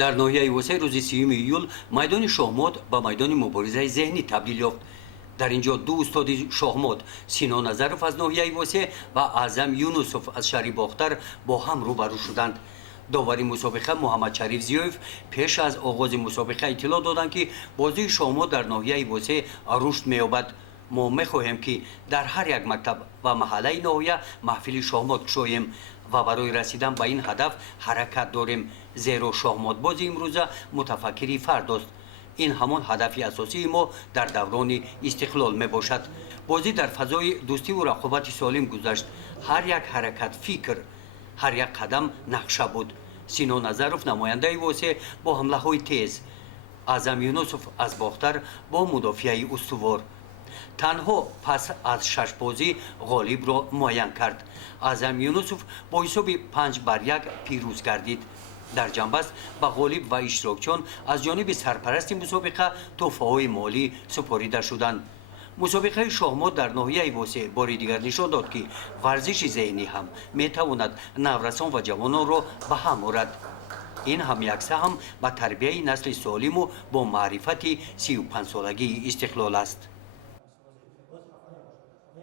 дар ноҳияи восеъ рӯзи 30 июл майдони шохмот ба майдони муборизаи зеҳнӣ табдил ёфт. дар инҷо ду устоди шохмот сино назаров аз ноҳияи восеъ ва аъзам юнусов аз шаҳри бохтар бо ҳам рӯбарӯ шуданд. довари мусобиқа муҳаммад шариф зиёев пеш аз оғози мусобиқа иттилоъ доданд ки бозии шохмот дар ноҳияи восеъ рушд меёбад. мо мехоҳем ки дар ҳар як мактаб ва маҳаллаи ноҳия маҳфили шохмот кушоем ва барои расидан ба ин ҳадаф ҳаракат дорем, зеро шохмотбози имрӯза мутафаккири фардост. ин ҳамон ҳадафи асосии мо дар даврони истиклол мебошад. бозӣ дар фазои дӯстиву рақобати солим гузашт. ҳар як ҳаракат фикр, ҳар як қадам нақша буд. сино назаров намояндаи восеъ бо ҳамлаҳои тез, аъзам юнусов аз бохтар бо мудофиаи устувор. танҳо пас аз шашбозӣ ғолибро муайян кард. аъзам юнусов бо ҳисоби 5-1 пирӯз гардид. дар ҷанбаст ба ғолиб ва иштирокчиён аз ҷониби сарпарасти мусобиқа тӯҳфаҳои молӣ супорида шуданд. мусобиқаи шохмот дар ноҳияи восеъ бори дигар нишон дод ки варзиши зеҳнӣ ҳам метавонад наврасон ва ҷавононро ба ҳам орад. ин ҳам як саҳм ба тарбияи насли солиму бо маърифати 35-солагии истиклол аст.